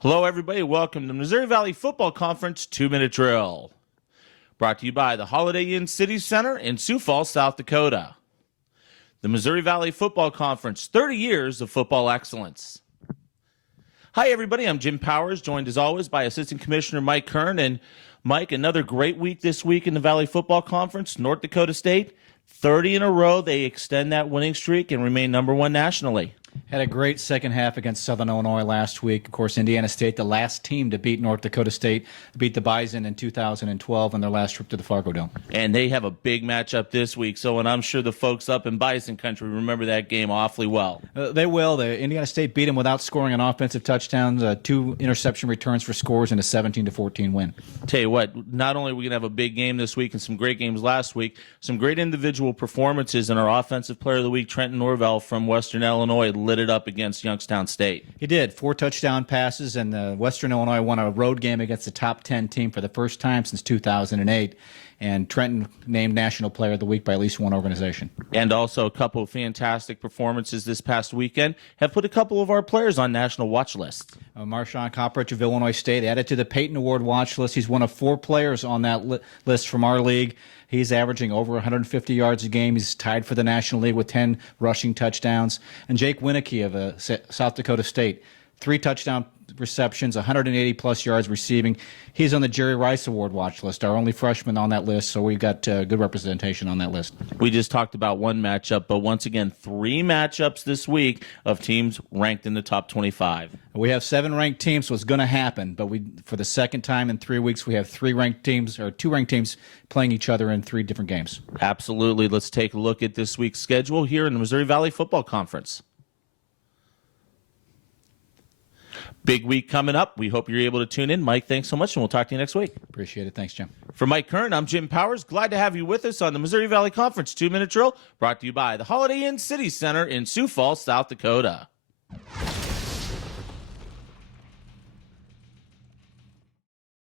Hello, everybody. Welcome to Missouri Valley Football Conference 2-Minute Drill. Brought to you by the Holiday Inn City Center in Sioux Falls, South Dakota. The Missouri Valley Football Conference, 30 years of football excellence. Hi, everybody. I'm Jim Powers, joined as always by Assistant Commissioner Mike Kern. And Mike, another great week this week in the Valley Football Conference. North Dakota State, 30 in a row. They extend that winning streak and remain number one nationally. Had a great second half against Southern Illinois last week. Of course, Indiana State, the last team to beat North Dakota State, beat the Bison in 2012 on their last trip to the Fargo Dome. And they have a big matchup this week, and I'm sure the folks up in Bison country remember that game awfully well. They will. The Indiana State beat them without scoring an offensive touchdowns, 2 interception returns for scores, and a 17-14 win. Tell you what, not only are we going to have a big game this week and some great games last week, some great individual performances, in our Offensive Player of the Week, Trenton Norvell from Western Illinois, lit it up against Youngstown State. He did. 4 touchdown passes, and Western Illinois won a road game against the top 10 team for the first time since 2008. And Trenton named National Player of the Week by at least one organization. And also a couple of fantastic performances this past weekend have put a couple of our players on national watch lists. Marshawn Coppridge of Illinois State added to the Peyton Award watch list. He's one of 4 players on that list from our league. He's averaging over 150 yards a game. He's tied for the National League with 10 rushing touchdowns. And Jake Winicky of South Dakota State, 3 touchdown receptions, 180-plus yards receiving. He's on the Jerry Rice Award watch list, our only freshman on that list, so we've got good representation on that list. We just talked about one matchup, but once again, 3 matchups this week of teams ranked in the top 25. We have 7 ranked teams, so it's going to happen, but for the second time in 3 weeks, we have 2 ranked teams playing each other in 3 different games. Absolutely. Let's take a look at this week's schedule here in the Missouri Valley Football Conference. Big week coming up. We hope you're able to tune in. Mike, thanks so much, and we'll talk to you next week. Appreciate it. Thanks, Jim. For Mike Kern, I'm Jim Powers. Glad to have you with us on the Missouri Valley Conference 2-Minute Drill, brought to you by the Holiday Inn City Center in Sioux Falls, South Dakota.